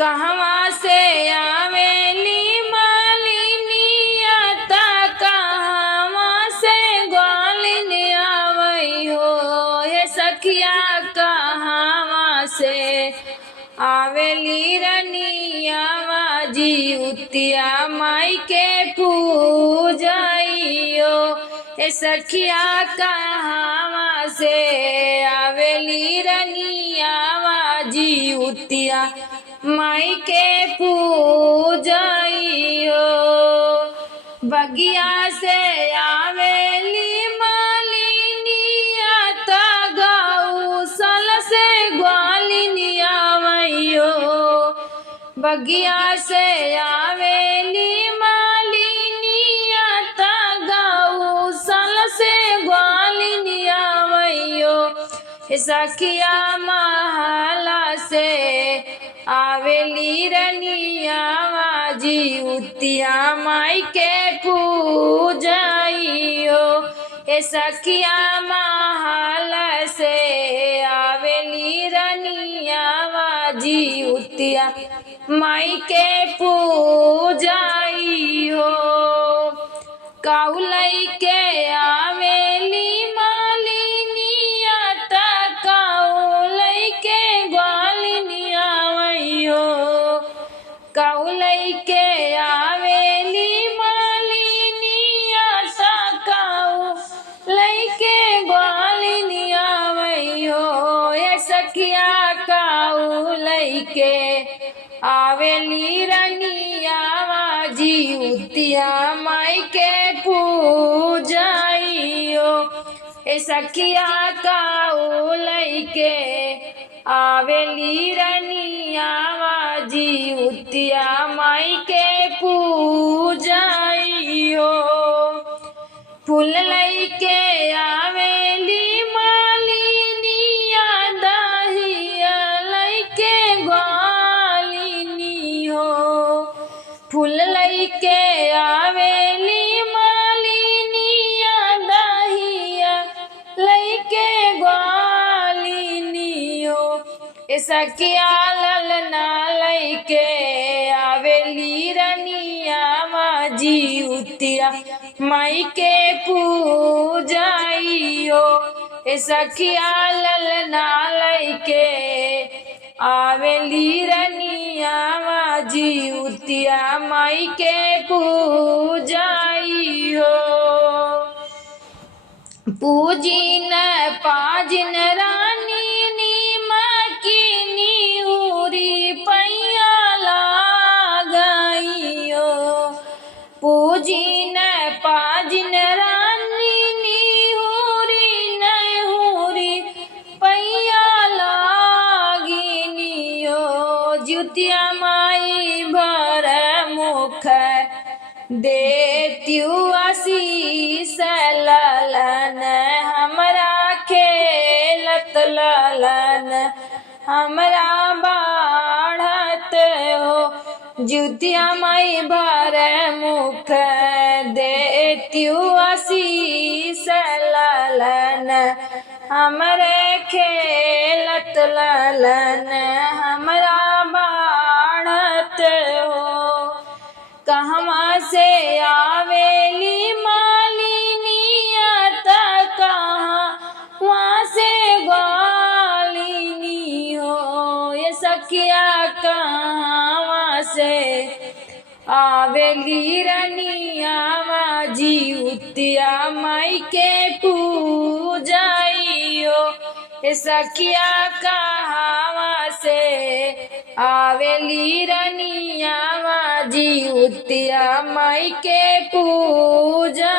कहवा से आवेली मालिनिया ता कहवा से ग्वालिन आवई हो। ये सखिया कहवा से आवेली रनिया जी उतिया माई के पूजाइयो। ए सखिया कहवा से आवेली रनिया जी उतिया माई के पूजाइयो। बगिया से आवेली मालिनिया ता गौसल से ग्वालिन आवइयो। बगिया से आवेली मालिनिया ता गौसल से ग्वालिन आवइयो। सखिया महला से आवेली रनिया जी उतिया माई के पूजाइयो। ए सखिया महला से आवेली रनिया जी उतिया माई के पूजाइयो। काउलई के आवेली मालिनिया ता काउलई के ग्वालिन आवइयो। काउलई के आवेली मालिनिया ता काउलई के ग्वालिन आवइयो। ये सखिया काउलई के आवेली रनिया जी उतिया माई के पूजाइयो। ए सखिया काउलई के आवेली रनिया जी उतिया माई के पूजाइयो। फूल लई के आवेली मालिनिया दहिया लई के ग्वालिनी हो। फूल लई के आवेली मालिनिया दहिया लई के ग्वालिनी हो। ए सखिया ललना लई के आवेली रनिया जी उतिया माई के पूजाइयो। ए सखिया ललना लई के आवेली रनिया जी उतिया माई के पूजाइयो। पूजी न पाजिन रानी नीमकी निहुरी पैया लागइयो। पूजी न पाजिन रानी निहुरी नहुरी पैया लागिनियो। जुतिया माई भर मुख देत्यु आशीष ललन हमरा खेलत ललन हमरा बाढ़त हो। जुतिया माई भर मुख देत्यु आशीष ललन हमरे खेलत ललन हमरा बाढ़त हो। कहवा से आवेली मालिनिया ता कहवा से ग्वालिनी हो। ये सखिया कहवा से आवेली रनिया जी उतिया माई के पूजाइयो। ए सखिया कहवा से आवेली रनिया जी उतिया माई के पूजाइयो।